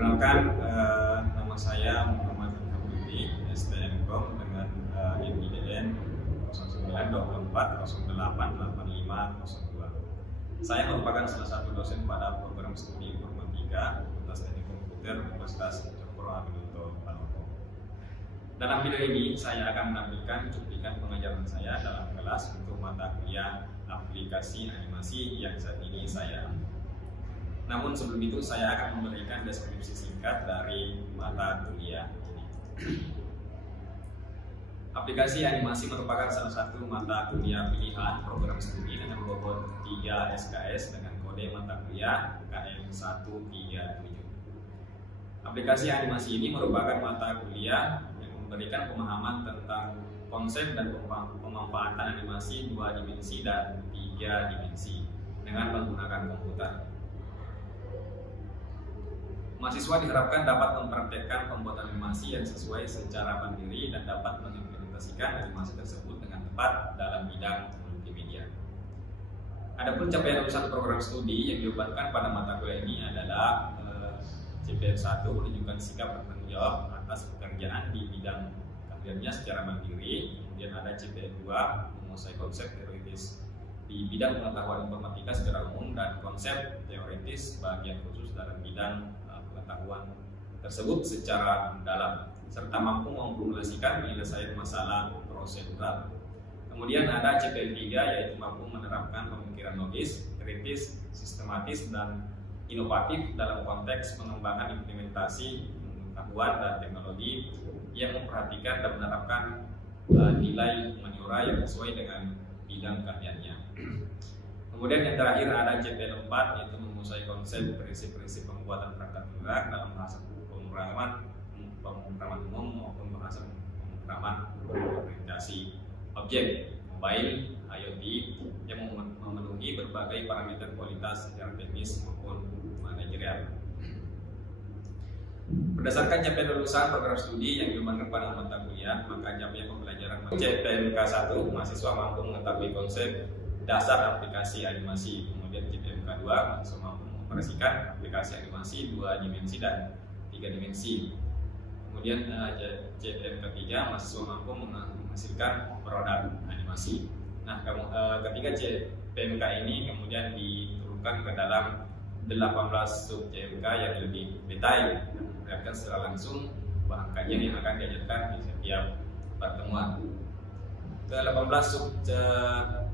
Perkenalkan, nama saya Muhammad Habibie, STMkom dengan NIDN 0924088502. Saya merupakan salah satu dosen pada program studi informatika Fakultas Teknik Komputer Universitas Cokro Aminoto Palopo. Dalam video ini saya akan menampilkan cuplikan pengajaran saya dalam kelas untuk mata kuliah aplikasi animasi yang saat ini saya ambil. Namun sebelum itu saya akan memberikan deskripsi singkat dari mata kuliah ini. Aplikasi animasi merupakan salah satu mata kuliah pilihan program studi dengan bobot 3 SKS dengan kode mata kuliah KM137. Aplikasi animasi ini merupakan mata kuliah yang memberikan pemahaman tentang konsep dan pemanfaatan animasi 2 dimensi dan 3 dimensi dengan menggunakan komputer. Mahasiswa diharapkan dapat mempraktekkan pembuatan animasi yang sesuai secara mandiri dan dapat mengimplementasikan animasi tersebut dengan tepat dalam bidang multimedia. Adapun capaian lulusan program studi yang dibebankan pada mata kuliah ini adalah CPM 1 menunjukkan sikap bertanggung jawab atas pekerjaan di bidang karirnya secara mandiri. Kemudian ada CPM 2 menguasai konsep teoritis di bidang pengetahuan informatika secara umum dan konsep teoritis bagian khusus dalam bidang pengetahuan tersebut secara mendalam, serta mampu memformulasikan penyelesaian masalah prosedural. Kemudian ada CPM 3 yaitu mampu menerapkan pemikiran logis, kritis, sistematis, dan inovatif dalam konteks pengembangan implementasi pengetahuan dan teknologi yang memperhatikan dan menerapkan nilai humaniora yang sesuai dengan bidang keahliannya. Kemudian yang terakhir ada CPM 4 yaitu menguasai konsep prinsip-prinsip pembuatan perangkat lunak dalam bahasa pemrograman umum maupun bahasa pemrograman berorientasi objek mobile IoT yang memenuhi berbagai parameter kualitas secara teknis maupun manajerial. Berdasarkan capaian lulusan program studi yang dibebankan pada mata kuliah, maka capaian pembelajaran CPMK 1 mahasiswa mampu mengetahui konsep dasar aplikasi animasi. Kemudian CPMK 2 mahasiswa mampu mengoperasikan aplikasi animasi 2 dimensi dan 3 dimensi. Kemudian CPMK 3 mahasiswa mampu menghasilkan produk animasi. Nah, ketiga CPMK ini kemudian diturunkan ke dalam 18 sub CPMK yang lebih detail dan memperlihatkan secara langsung bahan kajian yang akan diajarkan di setiap pertemuan. Ke 18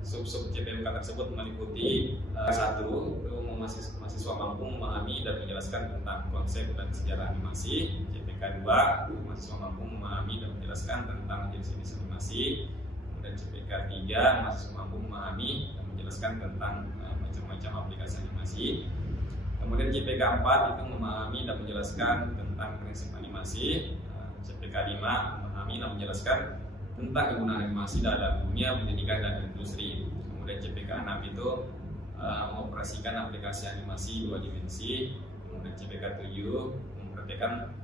sub CPMK tersebut meliputi 1. Mahasiswa mampu memahami dan menjelaskan tentang konsep dan sejarah animasi. CPK 2 mahasiswa mampu memahami dan menjelaskan tentang jenis animasi. Kemudian CPK 3 mahasiswa mampu memahami dan menjelaskan tentang macam-macam aplikasi animasi. Kemudian CPK 4 itu memahami dan menjelaskan tentang prinsip animasi. CPK 5 memahami dan menjelaskan tentang kegunaan animasi dalam dunia pendidikan dan industri. Kemudian CPK 6 itu mengoperasikan aplikasi animasi 2 dimensi. Kemudian CPK 7 memperhatikan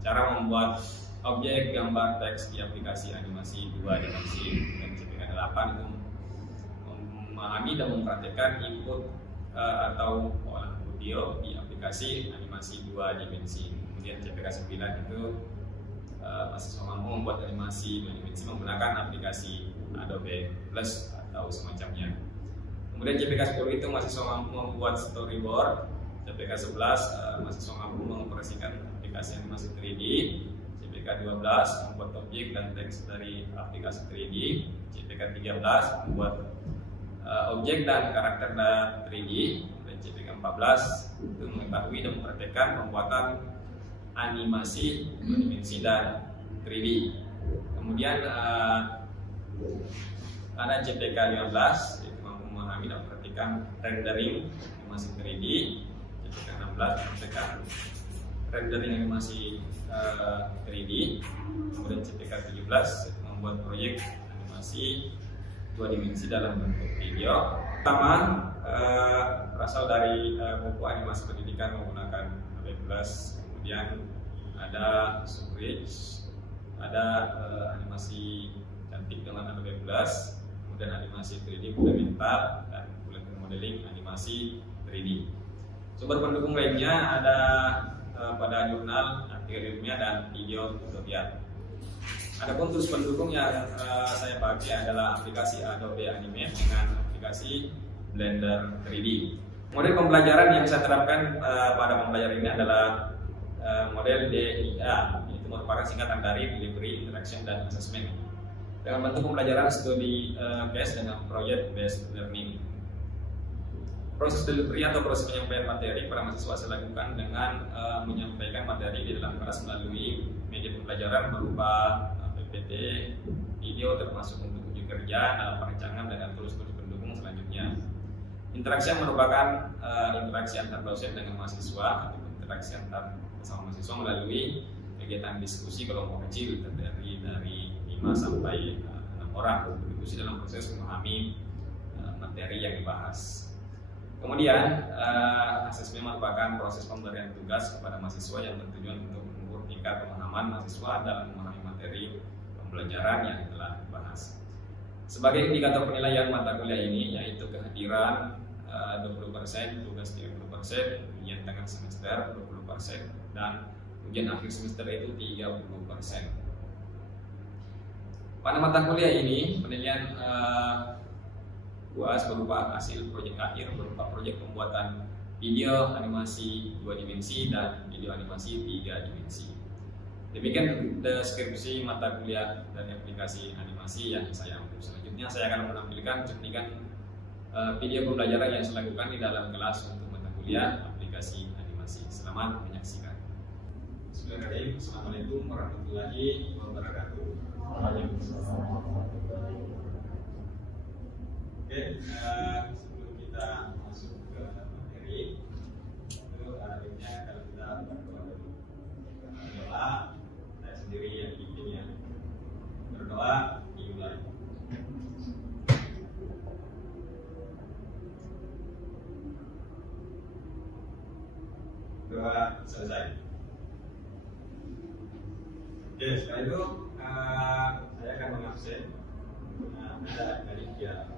cara membuat objek gambar teks di aplikasi animasi 2 dimensi. Dan CPK 8 itu memahami dan mempraktikkan input atau olah audio di aplikasi animasi 2 dimensi. Kemudian CPK 9 itu mahasiswa mampu membuat animasi 2 dimensi menggunakan aplikasi Adobe Plus atau semacamnya. Kemudian CPK 10 itu mahasiswa mampu membuat storyboard. CPK 11 mahasiswa mampu mengoperasikan aplikasi animasi 3D. CPK 12 membuat objek dan teks dari aplikasi 3D. CPK 13 membuat objek dan karakter 3D. Dan CPK 14 itu mengetahui dan mempraktekkan pembuatan animasi 2 dimensi dan 3D. Kemudian ada CPK 15 yaitu mampu memahami dan memperhatikan rendering animasi 3D. CPK 16 memperhatikan rendering animasi 3D. Kemudian CPK 17 yaitu membuat proyek animasi 2 dimensi dalam bentuk video. Pertama berasal dari buku animasi pendidikan menggunakan Adobe Plus. Kemudian ada Subridge, ada animasi cantik dengan Adobe Plus, kemudian animasi 3D fundamental dan modeling animasi 3D. Sumber pendukung lainnya ada pada jurnal, artikel ilmiah, dan video tutorial. Adapun tools pendukung yang saya pakai adalah aplikasi Adobe Animate dengan aplikasi Blender 3D. Model pembelajaran yang saya terapkan pada pembelajaran ini adalah model DIA, itu merupakan singkatan dari Delivery, Interaction, dan Assessment. Dengan bentuk pembelajaran studi case dengan project based learning. Proses delivery atau proses penyampaian materi para mahasiswa saya lakukan dengan menyampaikan materi di dalam kelas melalui media pembelajaran berupa PPT, video termasuk untuk uji kerja, dalam perancangan, dengan tools-tools pendukung selanjutnya. Interaksi yang merupakan interaksi antar dosen dengan mahasiswa atau interaksi antar sama mahasiswa melalui kegiatan diskusi kelompok kecil terdiri dari 5 sampai 6 orang berdiskusi dalam proses memahami materi yang dibahas. Kemudian asesmen merupakan proses pemberian tugas kepada mahasiswa yang bertujuan untuk mengukur tingkat pemahaman mahasiswa dalam memahami materi pembelajaran yang telah dibahas. Sebagai indikator penilaian mata kuliah ini yaitu kehadiran 20%, tugas 30%, ujian tengah semester 20%, dan ujian akhir semester itu 30%. Pada mata kuliah ini penilaian UAS berupa hasil proyek akhir berupa proyek pembuatan video animasi 2 dimensi dan video animasi 3 dimensi. Demikian deskripsi mata kuliah dan aplikasi animasi yang saya ambil. Selanjutnya saya akan menampilkan cuplikan video pembelajaran yang saya lakukan di dalam kelas untuk mata kuliah aplikasi animasi. Selamat menyaksikan. Bismillahirrahmanirrahim. Assalamualaikum warahmatullahi wabarakatuh. Oke, sebelum kita masuk ke materi, itu baiknya kalau kita berdoa dulu. Berdoa, saya sendiri yang bikinnya. Berdoa dimulai. Doa selesai. Oke, setelah itu saya akan mengabsen. Ada dari dia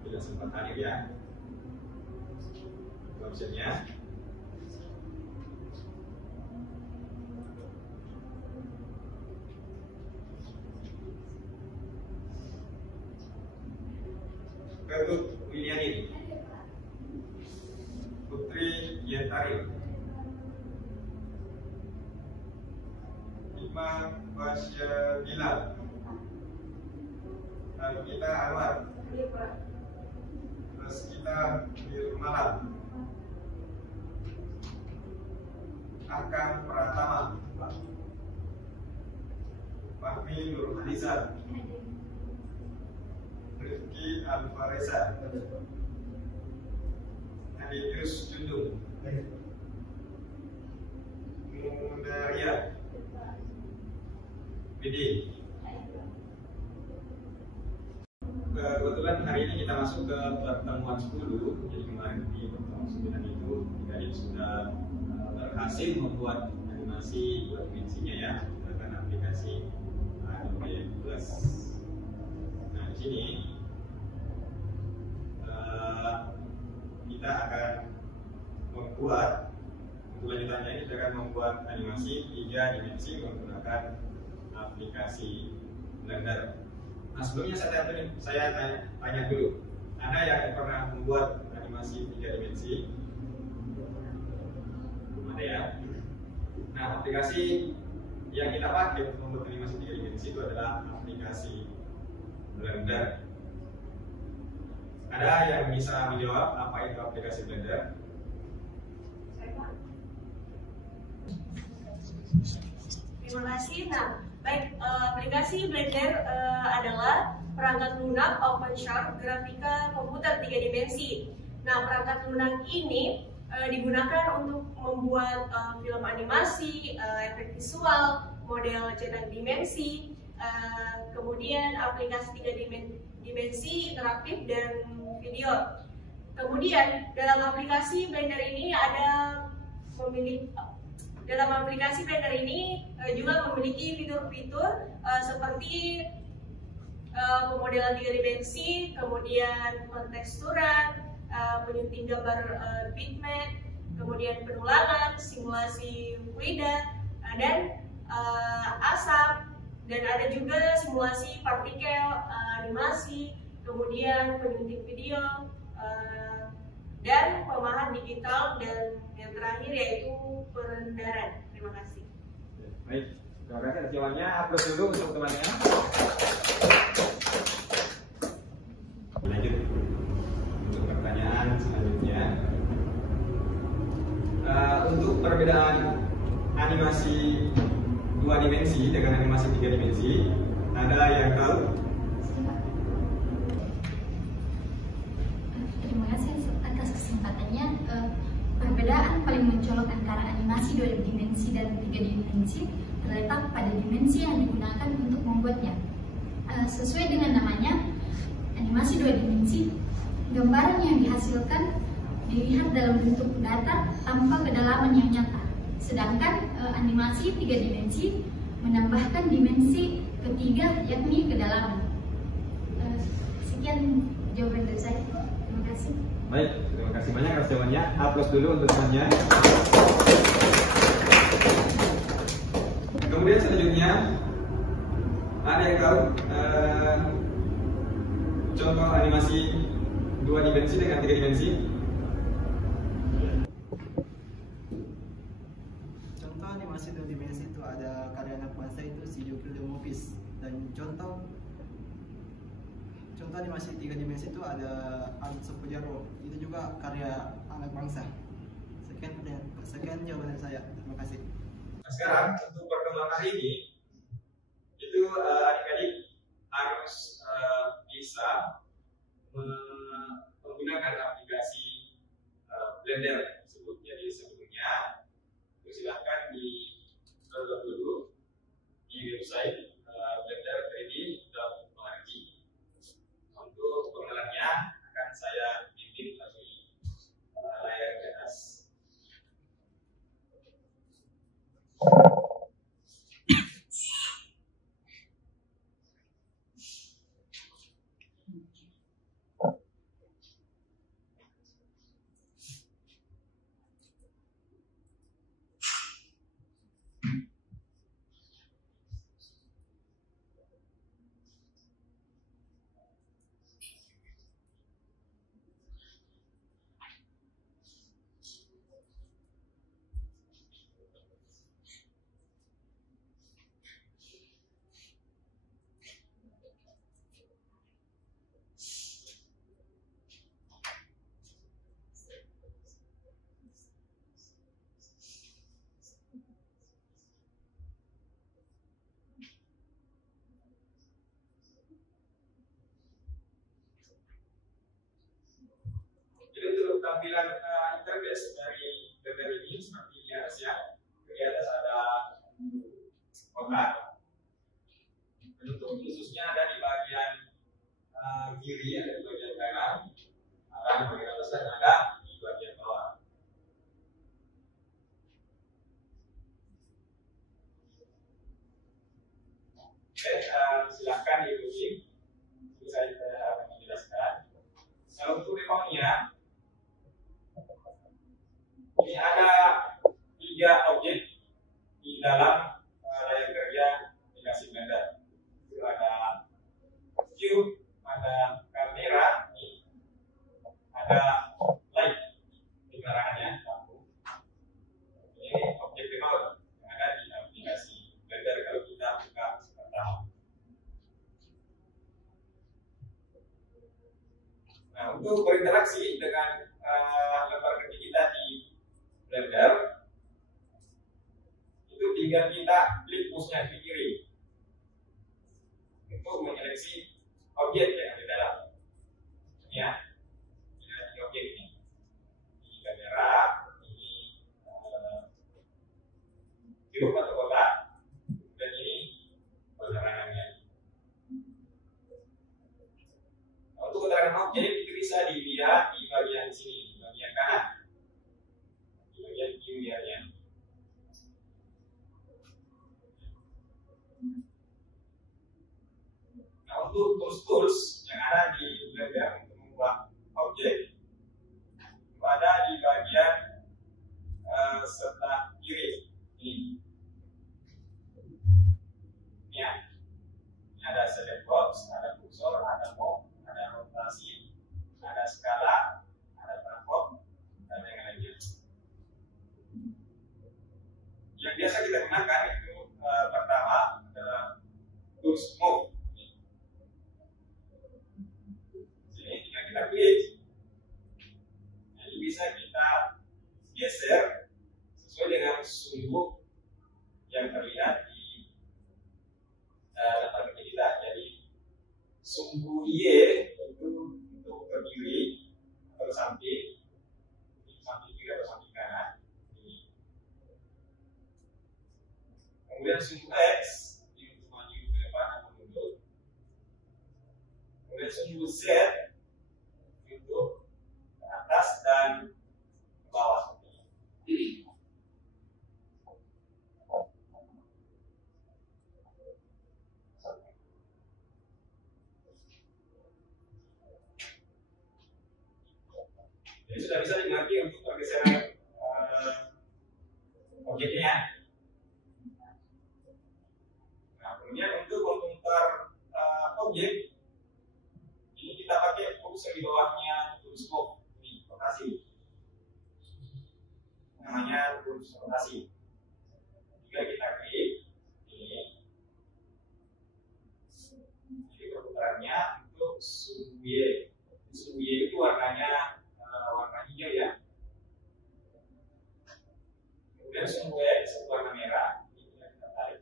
tidak sempat hadir ya. Absennya. Untuk Wiliani, Putri Yentari, Hikmah Basya Bilal, Kita Anwar, Kita Birmalan, Akan Pratama, Fahmi Nurhalizan, Rifki Alvareza, Hadius Jundung, Mundaria, Bidi. Kebetulan hari ini kita masuk ke pertemuan 10. Jadi kemarin di pertemuan 9 itu kita sudah berhasil membuat animasi 2 dimensinya ya menggunakan aplikasi Adobe Plus. Nah di sini kita akan membuat, untuk lanjutannya ini kita akan membuat animasi 3 dimensi menggunakan aplikasi Blender. Nah sebelumnya saya tanya dulu, Anda yang pernah membuat animasi 3 dimensi? Belum ada ya? Nah aplikasi yang kita pakai untuk membuat animasi 3 dimensi itu adalah aplikasi Blender. Ada yang bisa menjawab apa itu aplikasi Blender? Terima kasih. Nah, baik, aplikasi Blender adalah perangkat lunak open source grafika komputer 3 dimensi. Nah, perangkat lunak ini digunakan untuk membuat film animasi, efek visual, model cetak dimensi, kemudian aplikasi 3 dimensi interaktif dan video. Kemudian dalam aplikasi Blender ini juga memiliki fitur-fitur seperti pemodelan 3 dimensi, kemudian penteksturan, penyunting gambar bitmap, kemudian penulangan, simulasi fluida, dan asap, dan ada juga simulasi partikel, animasi, kemudian penyuntik video, dan pemahat digital, dan yang terakhir yaitu perendaran. Terima kasih. Baik, terima kasih atas jawabannya. Upload dulu untuk temannya. Lanjut untuk pertanyaan selanjutnya. Untuk perbedaan animasi 2 dimensi dengan animasi 3 dimensi, ada yang tahu? Terima kasih atas kesempatannya. Perbedaan paling mencolok antara animasi 2 dimensi dan 3 dimensi terletak pada dimensi yang digunakan untuk membuatnya. Sesuai dengan namanya, animasi 2 dimensi, gambaran yang dihasilkan dilihat dalam bentuk data tanpa kedalaman yang nyata. Sedangkan animasi 3 dimensi menambahkan dimensi ketiga, yakni kedalaman. Sekian jawaban dari saya. Terima kasih. Baik, terima kasih banyak atas jawabannya. Upload dulu untuk temannya. Kemudian selanjutnya, ada yang tahu contoh animasi 2 dimensi dengan 3 dimensi? Contoh animasi 2 dimensi itu ada karya anak bangsa itu si Jokil Demopis, dan contoh animasi 3 dimensi itu ada Alut Sopojaro, itu juga karya anak bangsa. Sekian jawaban dari saya. Terima kasih. Nah, sekarang untuk perkembangan hari ini itu adik-adik harus bisa menggunakan aplikasi Blender tersebut. Jadi sebelumnya silahkan di download dulu di website blender3d.org. Untuk pengenalannya akan saya pimpin melalui layar di atas. Jadi untuk tampilan interface dari Blender ini seperti ini ya. Di atas ada kotak. Untuk khususnya ada di bagian kiri, ada di bagian kanan, ada di bagian atas dan ada di bagian bawah. Oke, silakan diikuti. Saya akan menjelaskan. Kalau untuk demonya, ini ada 3 objek di dalam layar kerja aplikasi Blender. Itu ada cube, ada kamera, ada light, penerangannya lampu. Ini objek remote yang ada di aplikasi Blender kalau kita buka pertama. Nah, untuk berinteraksi dengan lembar kerja kita di Blender, itu tinggal kita klik mouse-nya di kiri untuk menyeleksi objek yang ada di dalam. Ya, ini objek ini. Ini kamera, ini cube atau kotak, dan ini penerangannya. Nah, untuk keterangan objek itu bisa dilihat di bagian sini, di bagian kanan. Bagian kirinya. Nah, untuk tools yang ada di Blender untuk membuat objek itu ada di bagian Ini ya, ini ada select box, ada kursor, ada move, ada rotasi, ada skala, ada transform, dan yang lainnya. Yang biasa kita gunakan itu pertama adalah tools move. Sini jika kita klik, ini bisa kita geser sesuai dengan sumbu yang terlihat di daftar kerja kita. Jadi sumbu Y itu untuk berdiri atau samping kiri atau samping kanan. Ini. Kemudian sumbu X ini untuk maju ke depan atau mundur. Kemudian sumbu Z untuk ke atas dan ke bawah. Jadi sudah bisa dimengerti untuk pergeseran objeknya. Nah, kemudian untuk memutar objek, ini kita pakai tools yang di bawahnya tools move, ini rotasi. Namanya tools rotasi. Jika kita klik ini, jadi perputarannya untuk sumbu Y. Sumbu Y itu warna hijau ya. Kemudian sumbu X warna merah, ini yang kita tarik.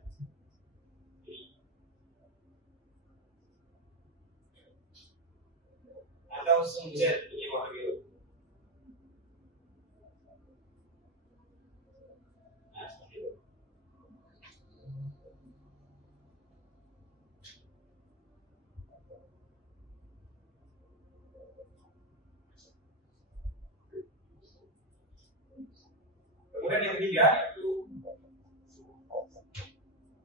Atau sumbu Z ini warna biru. Nah, seperti itu. Kemudian yang ketiga itu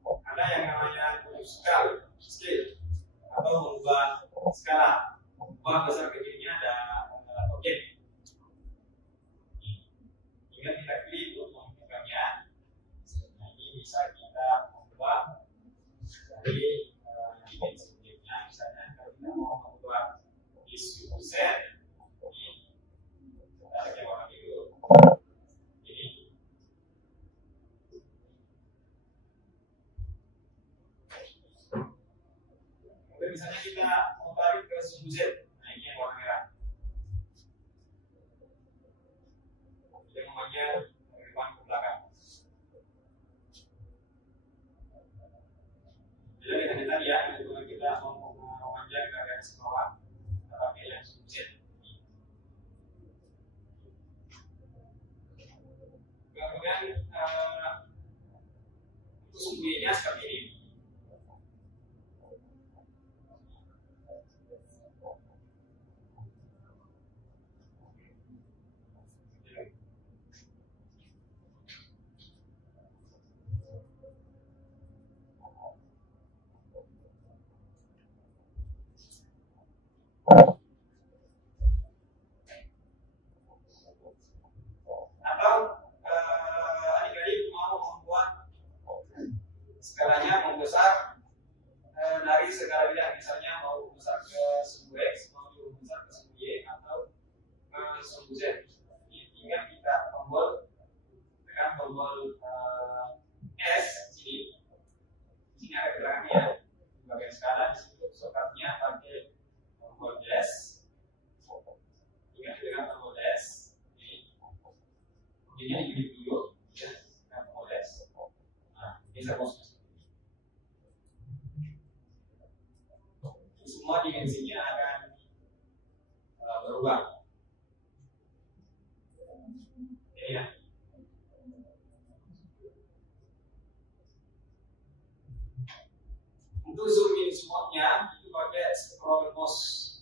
ada yang namanya scale atau mengubah skala, mengubah besar kecilnya ada objek. Jika kita klik untuk mengubahnya, nah ini bisa kita mengubah dari dimensi objeknya. Misalnya kalau kita mau mengubah di sumbu Z, ini kita pakai warna biru. Misalnya kita mau tarik ke sumbu Z, nah ini yang warna merah. Kita memanjang dari depan ke belakang. Jadi hanya tadi ya, kalau kita mau memanjang ke garis bawah, kita pakai yang sumbu Z. Kemudian untuk sumbu Y-nya seperti ini. Atau adik-adik mau membuat skalanya membesar dari segala bidang, misalnya mau besar ke sumbu X, mau besar ke sumbu Y atau ke sumbu Z. Ini tinggal kita tombol dengan tombol S sini. Di sini ada gerakannya di bagian skala, di situ shortcutnya pakai tombol S. Ingat dengan tombol S ini dulu ya, dengan tombol S. Nah, ini saya posisi. Semua dimensinya akan berubah. Ini ya. Untuk zoom in semuanya itu pakai scroll mouse.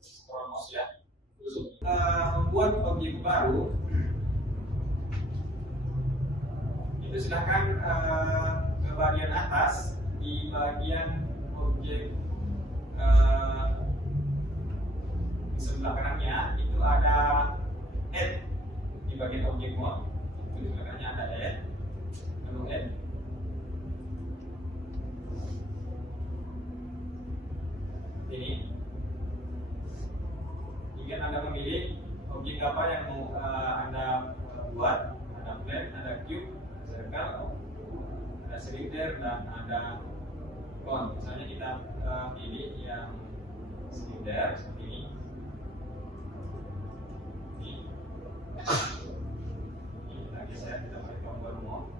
Scroll mouse ya. Membuat objek baru itu silahkan ke bagian atas. Di bagian objek di sebelah kanannya itu ada add di bagian objek mode. Anda memilih objek apa yang mau Anda buat. Ada plane, ada cube, circle, ada silinder, dan ada cone. Misalnya kita pilih yang silinder seperti ini. Ini kita geser, kita pakai tombol remote.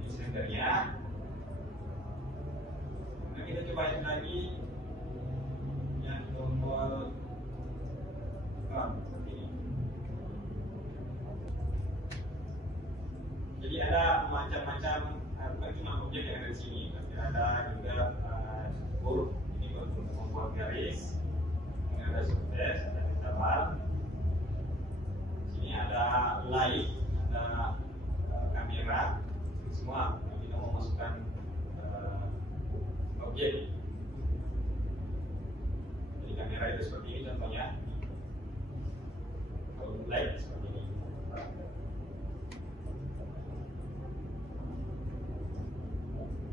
Ini silindernya. Nah, kita cobain lagi yang tombol cone seperti ini. Jadi ada macam-macam, bukan cuma objek yang ada di sini, tapi ada juga curve. Ini untuk membuat garis. Ini ada surface, ada interval. Sini ada light, ada kamera. Ini semua kita mau masukkan objek. Jadi kamera itu seperti ini contohnya. Kalau light seperti ini.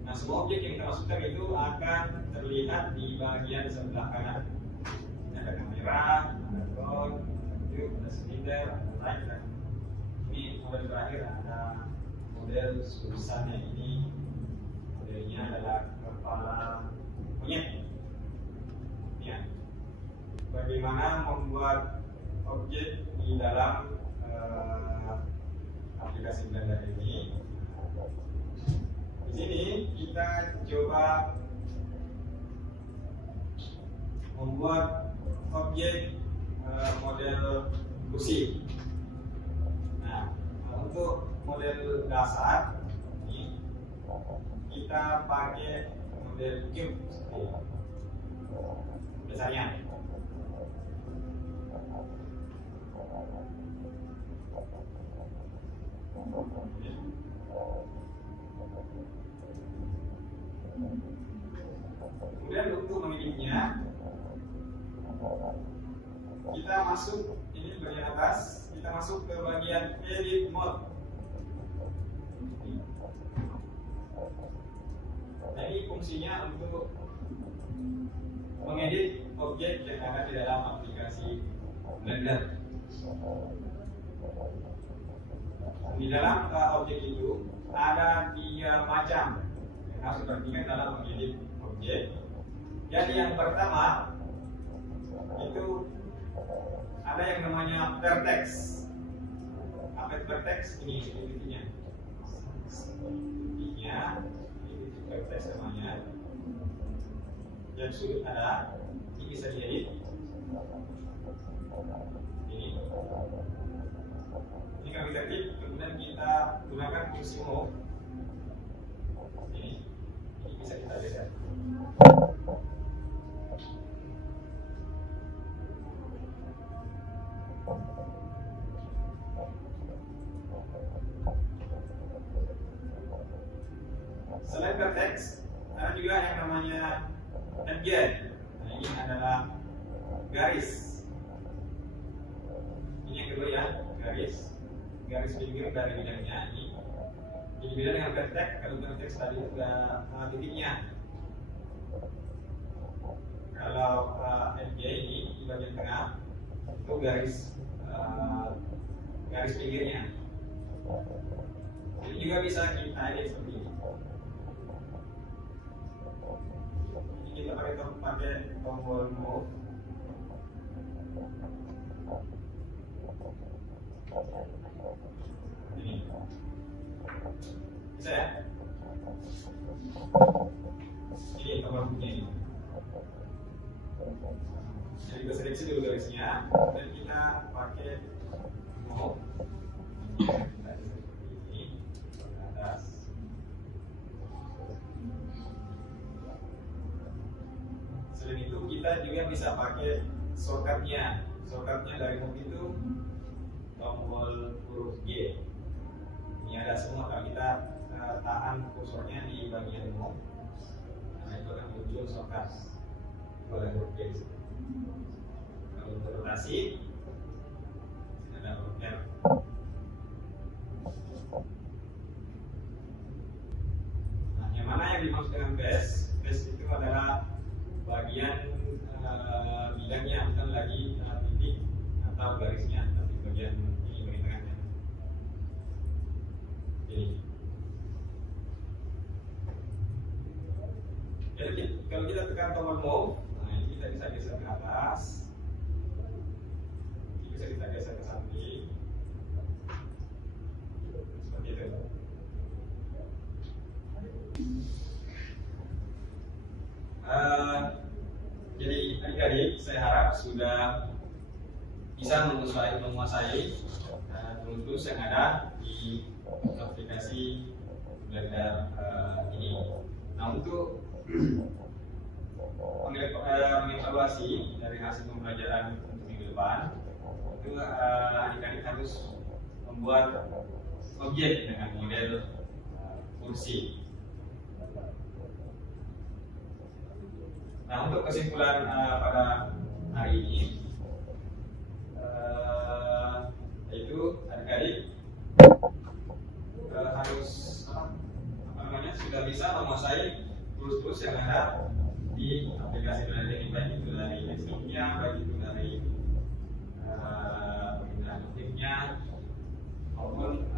Nah, semua objek yang kita masukkan itu akan terlihat di bagian sebelah kanan. Ini ada kamera, ada cone, ada tube, ada silinder, ada light, dan ini model terakhir ada model sebesarnya ini. Modelnya adalah kepala monyet. Ya. Bagaimana membuat objek di dalam aplikasi Blender ini? Di sini kita coba membuat objek model kursi. Nah, untuk model dasar ini kita pakai model cube seperti ini. Biasanya. Kemudian untuk memilihnya, kita masuk ini bagian atas, kita masuk ke bagian edit mode. Nah, ini fungsinya untuk mengedit objek yang ada di dalam aplikasi Blender. Di dalam objek itu ada 3 macam yang harus diperhatikan dalam mengedit objek. Jadi yang pertama itu ada yang namanya vertex. Apa itu vertex? Ini titiknya. Titiknya, ini vertex namanya. Yang sudut ada, ini bisa diedit. Ini kami ketik, kemudian kita gunakan fungsi move. Ini bisa kita geser. Selain vertex, ada juga yang namanya tangent. Nah, ini adalah garis. Ini yang kedua ya, garis pinggir dari bidangnya ini. Jadi beda dengan vertex, kalau vertex tadi sudah titiknya. Kalau FJ ini di bagian tengah itu garis pinggirnya. Ini juga bisa kita edit seperti ini. Ini kita pakai tombol move. Ini bisa ya? Ini tombol move-nya ini. Jadi kita seleksi dulu garisnya, dan kita pakai move. Ini ke atas. Selain itu kita juga bisa pakai shortcutnya. Shortcutnya dari move itu tombol huruf G. Ini ada semua. Kalau kita tahan kursornya di bagian move, nah itu akan muncul shortcut pada huruf G. Kalau untuk rotasi, ada huruf R. ini. Jadi kalau kita tekan tombol move, nah ini kita bisa geser ke atas, ini bisa kita geser ke samping, seperti itu. Jadi adik-adik, saya harap sudah bisa menguasai tools yang ada di aplikasi Blender ini. Nah, untuk mengevaluasi dari hasil pembelajaran untuk minggu depan, itu adik-adik harus membuat objek dengan model kursi. Nah, untuk kesimpulan pada hari ini, yaitu adik-adik harus sudah bisa menguasai tools-tools yang ada di aplikasi Blender ini, baik itu dari desktopnya, baik itu dari penggunaan motifnya, maupun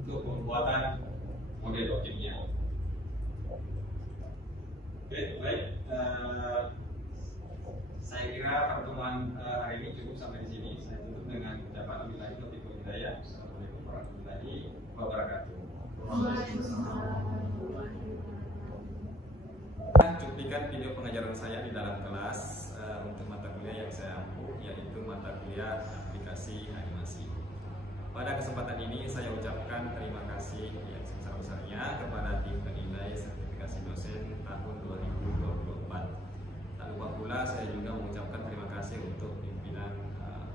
untuk pembuatan model objeknya. Oke, baik. Saya kira pertemuan hari ini cukup sampai di sini. Saya tutup dengan ucapan wabillahi taufiq wal hidayah. Assalamualaikum warahmatullahi wabarakatuh. Cuplikan video pengajaran saya di dalam kelas untuk mata kuliah yang saya ampu, yaitu mata kuliah aplikasi animasi. Pada kesempatan ini saya ucapkan terima kasih yang sebesar-besarnya kepada tim penilai sertifikasi dosen tahun 2024. Tak lupa pula saya juga mengucapkan terima kasih untuk pimpinan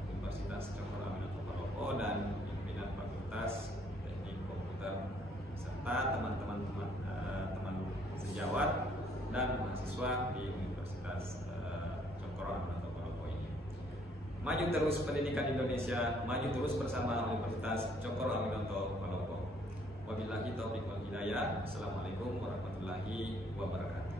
Universitas Cokro Aminoto Palopo dan pimpinan Fakultas Teknik Komputer serta teman-teman sejawat dan mahasiswa di Universitas Cokro Aminoto Palopo ini. Maju terus pendidikan Indonesia, maju terus bersama Universitas Cokro Aminoto Palopo. Wabillahi taufiq wal hidayah. Assalamualaikum warahmatullahi wabarakatuh.